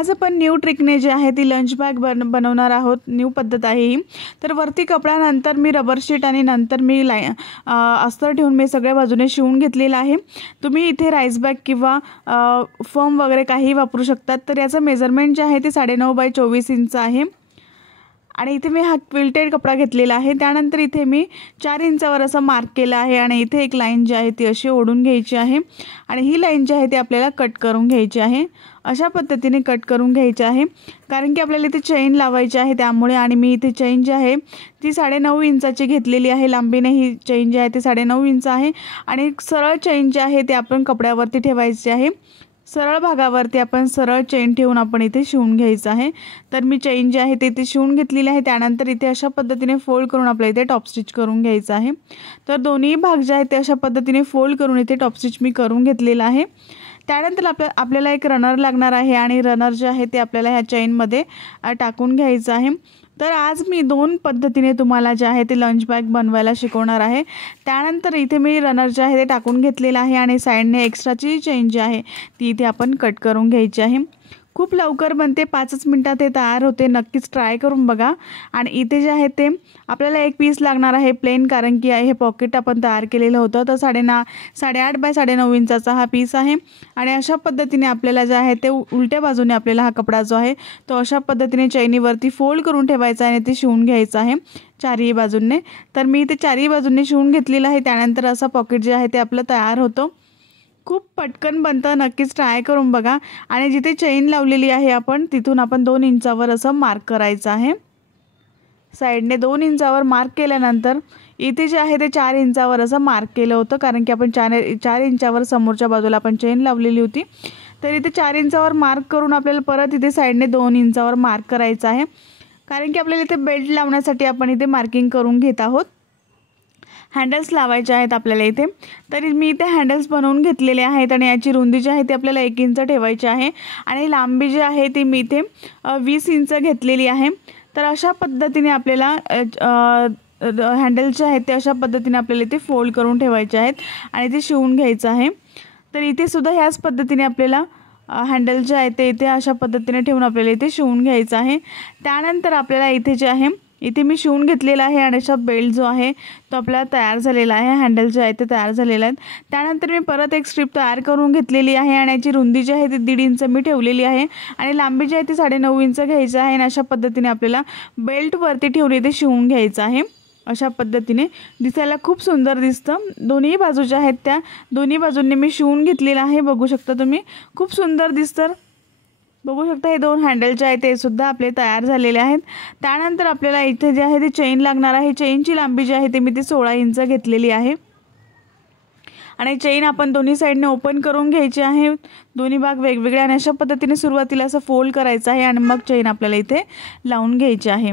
आज आपण न्यू ट्रिकने जे आहे ती लंच बॅग बनवणार आहोत। न्यू पद्धत आहे ही। तर वरती कपडा, नंतर मी रबर शीट आणि नंतर मी अस्तर ठेवून मी सगळ्या बाजूने शिवून घेतलेला आहे। तुम्ही इथे राईस बॅग किंवा फोम वगैरे काही वापरू शकतात। तर याचं मेजरमेंट जे आहे ते 9.5 बाय 24 इंच आहे आणि इथे मी हा क्विल्टेड कपडा घेतलेला आहे। त्यानंतर इथे मी 4 इंचावर असं मार्क केलं आहे आणि इथे एक लाईन जी आहे ती अशी ओढून घ्यायची आहे आणि ही लाईन जी आहे ती आपल्याला कट करून घ्यायची आहे। अशा पद्धतीने कट करून घ्यायची आहे, कारण की आपल्याला इथे चेन लावायची आहे त्यामुळे। आणि मी इथे चेन जी आहे ती 9.5 इंचाची घेतलेली आहे। लांबीने ही चेन जी आहे ती 9.5 इंच आहे आणि सरळ चेन जी आहे ती आपण कपड्यावरती ठेवायची आहे। सरळ भागावरती आपण सरळ चेन ठेवून आपण इथे शिवून घ्यायचं आहे। तर मी चेन जी आहे ते इथे शिवून घेतलेली आहे। त्यानंतर इथे अशा पद्धतीने फोल्ड करून आपल्याला इथे टॉप स्टिच करून घ्यायचं आहे। तर दोन्ही भाग जे आहेत ते अशा पद्धतीने फोल्ड करून इथे टॉप स्टिच मी करून घेतलेला आहे। त्यानंतर आपल्याला एक रनर लागणार आहे आणि रनर जे आहे ते आपल्याला ह्या चेनमध्ये टाकून घ्यायचं आहे। तर आज मी 2 पद्धतीने तुम्हाला जे आहे ते लंच बॅग बनवायला शिकवणार आहे। त्यानंतर इथे मी रनर जे आहे ते टाकून घेतलेलं आहे आणि साइडने एक्स्ट्राची चेन जी आहे ती इथे आपण कट करून घ्यायची आहे। खूप लवकर बनते, 5च मिनिटात हे तयार होते। नक्कीच ट्राय करून बघा। आणि इथे जे आहे ते आपल्याला एक पीस लागणार आहे प्लेन, कारण की हे पॉकेट आपण तयार केलेलं होतं। तर 8.5 बाय 9.5 इंचाचा हा पीस आहे आणि अशा पद्धतीने आपल्याला जे आहे ते उलट्या बाजूने आपल्याला हा कपडा जो आहे तो अशा पद्धतीने चैनीवरती फोल्ड करून ठेवायचा आहे आणि ते शिवून घ्यायचं आहे चारही बाजूंनी। तर मी इथे चारही बाजूंनी शिवून घेतलेलं आहे। त्यानंतर असं पॉकेट जे आहे ते आपलं तयार होतं। खूप पटकन बनतं, नक्कीच ट्राय करून बघा। आणि जिथे चेन लावलेली आहे आपण तिथून आपण 2 इंचावर असं मार्क करायचं आहे। साइडने 2 इंचावर मार्क केल्यानंतर इथे जे आहे ते 4 इंचावर असं मार्क केलं होतं, कारण की आपण 4 इंचावर समोरच्या बाजूला आपण चेन लावलेली होती। तर इथे 4 इंचावर मार्क करून आपल्याला परत इथे साइडने 2 इंचावर मार्क करायचं आहे, कारण की आपल्याला इथे बेल्ट लावण्यासाठी आपण इथे मार्किंग करून घेत आहोत। हँडल्स लावायचे आहेत आपल्याला इथे। तर मी इथे हँडल्स बनवून घेतलेले आहेत आणि याची रुंदी जी आहे ती आपल्याला 1 इंच ठेवायची आहे आणि लांबी जी आहे ती मी इथे 20 इंच घेतलेली आहे। तर अशा पद्धतीने आपल्याला हँडल्स जे आहेत ते अशा पद्धतीने आपल्याला इथे फोल्ड करून ठेवायचे आहेत आणि ते शिवून घ्यायचं आहे। तर इथे सुद्धा ह्याच पद्धतीने आपल्याला हँडल जे आहे ते इथे अशा पद्धतीने ठेवून आपल्याला इथे शिवून घ्यायचं आहे। त्यानंतर आपल्याला इथे जे आहे इथे मी शिवून घेतलेला आहे आणि अशा बेल्ट जो आहे तो आपला तयार झालेला आहे। हँडल जे आहे ते तयार झालेले आहेत। त्यानंतर मी परत एक स्ट्रिप तयार करून घेतलेली आहे आणि याची रुंदी जी आहे ती 1.5 इंच मी ठेवलेली आहे आणि लांबी जी आहे ती 9.5 इंच घ्यायची आहे आणि अशा पद्धतीने आपल्याला बेल्ट वरती ठेवून इथे शिवून घ्यायचं आहे। अशा पद्धतीने दिसायला खूप सुंदर दिसतं। दोन्ही बाजू ज्या आहेत त्या दोन्ही बाजूंनी मी शिवून घेतलेला आहे। बघू शकता तुम्ही, खूप सुंदर दिसतं। बघू शकता हे 2 हँडल जे आहेत ते सुद्धा आपले तयार झालेले आहेत। त्यानंतर आपल्याला इथे जे आहे ते चेन लागणार आहे। चेनची लांबी जी आहे ते मी 16 इंच घेतलेली आहे आणि चेन आपण दोन्ही साइडने ओपन करून घ्यायची आहे। दोन्ही भाग वेगवेगळे आणि अशा पद्धतीने सुरुवातीला असं फोल्ड करायचं आहे आणि मग चेन आपल्याला इथे लावून घ्यायची आहे,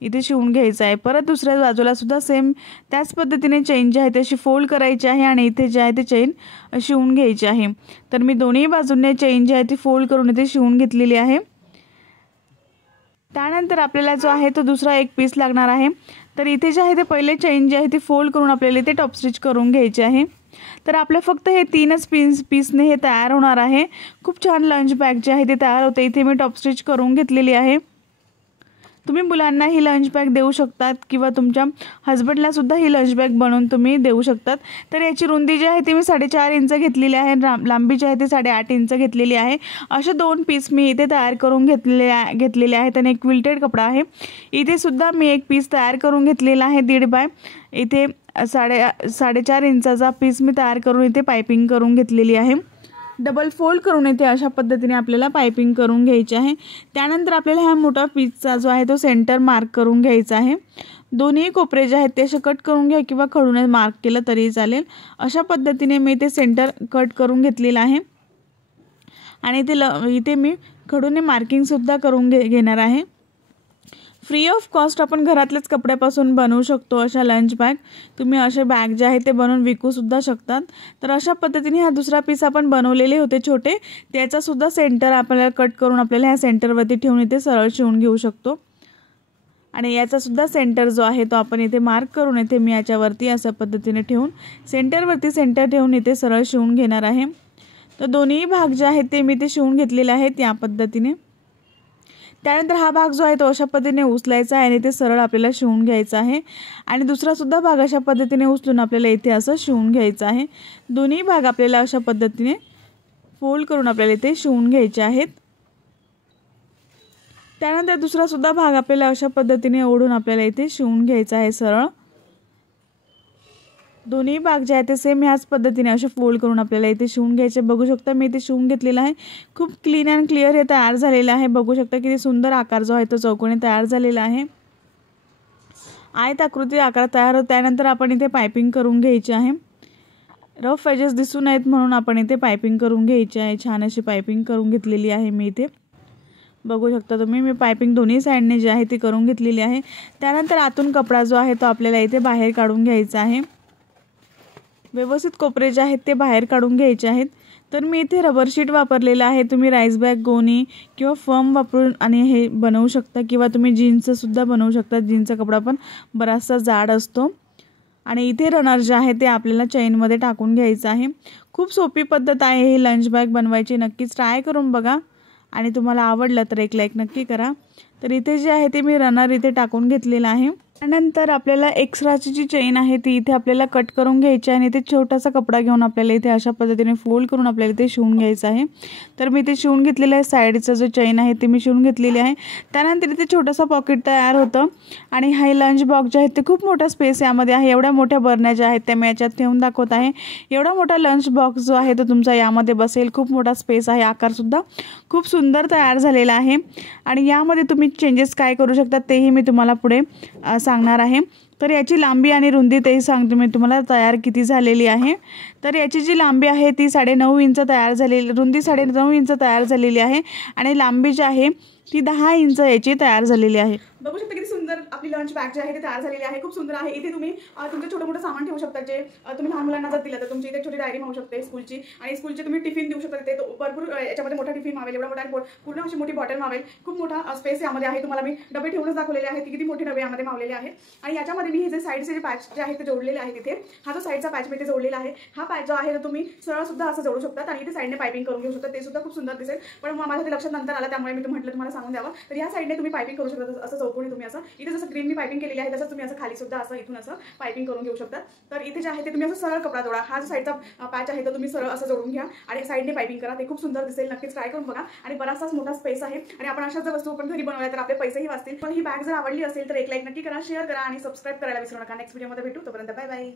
इथे शिवून घ्यायचं आहे। परत दुसऱ्या बाजूला सुद्धा सेम त्याच पद्धतीने चेन जी आहे ती अशी फोल्ड करायची आहे आणि इथे जे आहे ते चेन शिवून घ्यायची आहे। तर मी दोन्ही बाजूंनी चेन जी आहे ती फोल्ड करून इथे शिवून घेतलेली आहे। त्यानंतर आपल्याला जो आहे तो दुसरा एक पीस लागणार आहे। तर इथे जे आहे ते पहिले चेन जी आहे ती फोल्ड करून आपल्याला इथे टॉप स्टिच करून घ्यायचे आहे। तर आपलं फक्त हे 3च पीसने हे तयार होणार आहे। खूप छान लंच बॅग जे आहे ते तयार होते। इथे मी टॉप स्टिच करून घेतलेली आहे। तुम्ही मुलांना ही लंच बॅग देऊ शकतात किंवा तुमच्या हस्बंडला सुद्धा ही लंच बॅग बनवून तुम्ही देऊ शकतात। तर याची रुंदी जी आहे ती मी 4.5 इंच घेतलेली आहे, लांबी जी आहे ती 8.5 इंच घेतलेली आहे। असे 2 पीस मी इथे तयार करून घेतलेले आहेत आणि एक क्विल्टेड कपडा आहे। इथे सुद्धा मी एक पीस तयार करून घेतलेला आहे 1.5 बाय इथे 4.5 इंचाचा पीस मी तयार करून इथे पाइपिंग करून घेतलेली आहे। डबल फोल्ड करून इथे अशा पद्धतीने आपल्याला पाइपिंग करून घ्यायची आहे। त्यानंतर आपल्याला हा मोठा पीसचा जो आहे तो सेंटर मार्क करून घ्यायचा आहे। दोन्ही कोपरे जे आहेत ते असे कट करून घ्या किंवा खडूने मार्क केलं तरी चालेल। अशा पद्धतीने मी ते सेंटर कट करून घेतलेला आहे आणि इथे मी खडूने मार्किंग सुद्धा करून घेणार आहे। फ्री ऑफ कॉस्ट आपण घरातल्याच कपड्यापासून बनवू शकतो अशा लंच बॅग। तुम्ही असे बॅग जे आहे ते बनवून विकू सुद्धा शकतात। तर अशा पद्धतीने हा दुसरा पीस आपण बनवलेले होते छोटे, त्याचा सुद्धा सेंटर आपल्याला कट करून आपल्याला ह्या सेंटरवरती ठेवून इथे सरळ शिवून घेऊ शकतो आणि याचा सुद्धा सेंटर जो आहे तो आपण इथे मार्क करून इथे मी याच्यावरती अशा पद्धतीने ठेवून सेंटरवरती सेंटर ठेवून इथे सरळ शिवून घेणार आहे। तर दोन्ही भाग जे आहेत ते मी इथे शिवून घेतलेले आहेत या पद्धतीने। त्यानंतर हा भाग जो आहे तो अशा पद्धतीने उचलायचा आहे आणि ते सरळ आपल्याला शिवून घ्यायचं आहे आणि दुसरा सुद्धा भाग अशा पद्धतीने उचलून आपल्याला इथे असं शिवून घ्यायचं आहे। दोन्ही भाग आपल्याला अशा पद्धतीने फोल्ड करून आपल्याला इथे शिवून घ्यायचे आहेत। त्यानंतर दुसरा सुद्धा भाग आपल्याला अशा पद्धतीने ओढून आपल्याला इथे शिवून घ्यायचा आहे सरळ। दोन्ही भाग जे आहे ते सेम ह्याच पद्धतीने असे फोल्ड करून आपल्याला इथे शिवून घ्यायचे। बघू शकता मी इथे शिवून घेतलेला आहे। खूप क्लीन अँड क्लिअर हे तयार झालेलं आहे। बघू शकता किती सुंदर आकार जो आहे तो चौकोनी तयार झालेला आहे। आयताकृती आकार तयार होत त्यानंतर आपण इथे पाइपिंग करून घ्यायची आहे। रफ एजेस दिसू नयेत म्हणून आपण इथे पाइपिंग करून घ्यायची आहे। छान अशी पाइपिंग करून घेतलेली आहे मी इथे। बघू शकता तुम्ही मी पाइपिंग दोन्ही साइडने जी आहे ती करून घेतलेली आहे। त्यानंतर आतून कपडा जो आहे तो आपल्याला इथे बाहेर काढून घ्यायचा आहे। व्यवस्थित कोपरे जे आहेत ते बाहेर काढून घ्यायचे आहेत। तर मी इथे रबर शीट वापरलेला आहे। तुम्ही राईस बॅग गोणी किंवा फर्म वापरून आणि हे बनवू शकता किंवा तुम्ही जीन्सचं सुद्धा बनवू शकता। जीन्सचा कपडा पण बराचसा जाड असतो आणि इथे रनर जे आहे ते आपल्याला चेनमध्ये टाकून घ्यायचं आहे। खूप सोपी पद्धत आहे ही लंच बॅग बनवायची। नक्कीच ट्राय करून बघा आणि तुम्हाला आवडलं तर एक लाईक नक्की करा। तर इथे जे आहे ते मी रनर इथे टाकून घेतलेला आहे। त्यानंतर आपल्याला एक्स्ट्राची जी चेन आहे ती इथे आपल्याला कट करून घ्यायची आहे आणि इथे छोटासा कपडा घेऊन आपल्याला इथे अशा पद्धतीने फोल्ड करून आपल्याला इथे शिवून घ्यायचं आहे। तर मी इथे शिवून घेतलेलं आहे। साईडचं जो चेन आहे ते मी शिवून घेतलेली आहे। त्यानंतर इथे छोटासा पॉकेट तयार होतं आणि हा लंच बॉक्स जे आहे ते खूप मोठा स्पेस यामध्ये आहे। एवढ्या मोठ्या बरण्या ज्या आहेत त्या मी याच्यात ठेवून दाखवत आहे। एवढा मोठा लंच बॉक्स जो आहे तो तुमचा यामध्ये बसेल। खूप मोठा स्पेस आहे। आकारसुद्धा खूप सुंदर तयार झालेला आहे आणि यामध्ये तुम्ही चेंजेस काय करू शकता तेही मी तुम्हाला पुढे सांगणार आहे। तर याची लांबी आणि रुंदी तेही सांगते मी तुम्हाला तयार किती झालेली आहे। तर याची जी लांबी आहे ती 9.5 इंच तयार झालेली, रुंदी 9.5 इंच तयार झालेली आहे आणि लांबी जी आहे ती 10 इंच याची तयार झालेली आहे। बघू शकता किती सुंदर आपली लंच बॅग जी आहे ती तयार झालेली आहे। खूप सुंदर आहे। इथे तुम्ही तुमचं छोटं मोठं सामान ठेवू शकता जे तुम्ही लहान मुलांना जर दिलं तर तुमची इथे छोटी डायरी होऊ शकते स्कूलची आणि स्कूलचे तुम्ही टिफिन देऊ शकता। ते भरपूर याच्यामध्ये मोठा टिफिन मावेल, एवढा मोठा पूर्ण अशी मोठी बॉटल मावेल। खूप मोठा स्पेस यामध्ये आहे। तुम्हाला मी डबे ठेवूनच दाखवलेले आहेत किती मोठे डबे यामध्ये मावलेले आहेत आणि याच्यामध्ये मी हे जे साईडचे जे पॅच जे आहे ते जोडलेले आहे तिथे हा जो साईडचा पॅच मी इथे जोडलेला आहे। हा पॅच जो आहे तो तुम्ही सरळ सुद्धा असं जोडू शकता आणि इथे साईडने पाइपिंग करून घेऊ शकता। ते सुद्धा खूप सुंदर दिसेल। पण माझ्या ते लक्षात नंतर आलं त्यामुळे मी म्हटलं तुम्हाला सांगून द्यावं। तर या साईडने तुम्ही पाइपिंग करू शकता असं चौकोनी तुम्ही असं इथे जसं ग्रीन मी पाइपिंग केलेली आहे तसं तुम्ही असं खाली सुद्धा असं इथून असं पाइपिंग करून घेऊ शकता। तर इथे जे आहे ते तुम्ही असं सरळ कपडा जोडा। हा जो साईडचा पॅच आहे तो तुम्ही सरळ असं जोडून घ्या आणि साईडने पाइपिंग करा। ते खूप सुंदर दिसेल। नक्कीच ट्राय करून बघा आणि बराचसाच मोठा स्पेस आहे आणि आपण अशा जर वस्तू आपण घरी बनवल्या तर आपले पैसेही वाचतील। पण ही बॅग जर आवडली असेल तर एक लाईक नक्की करा, शेअर करा आणि सबस्क्राइब करायला विसरू नका। नेक्स्ट व्हिडिओमध्ये भेटू, तोपर्यंत बाय बाय।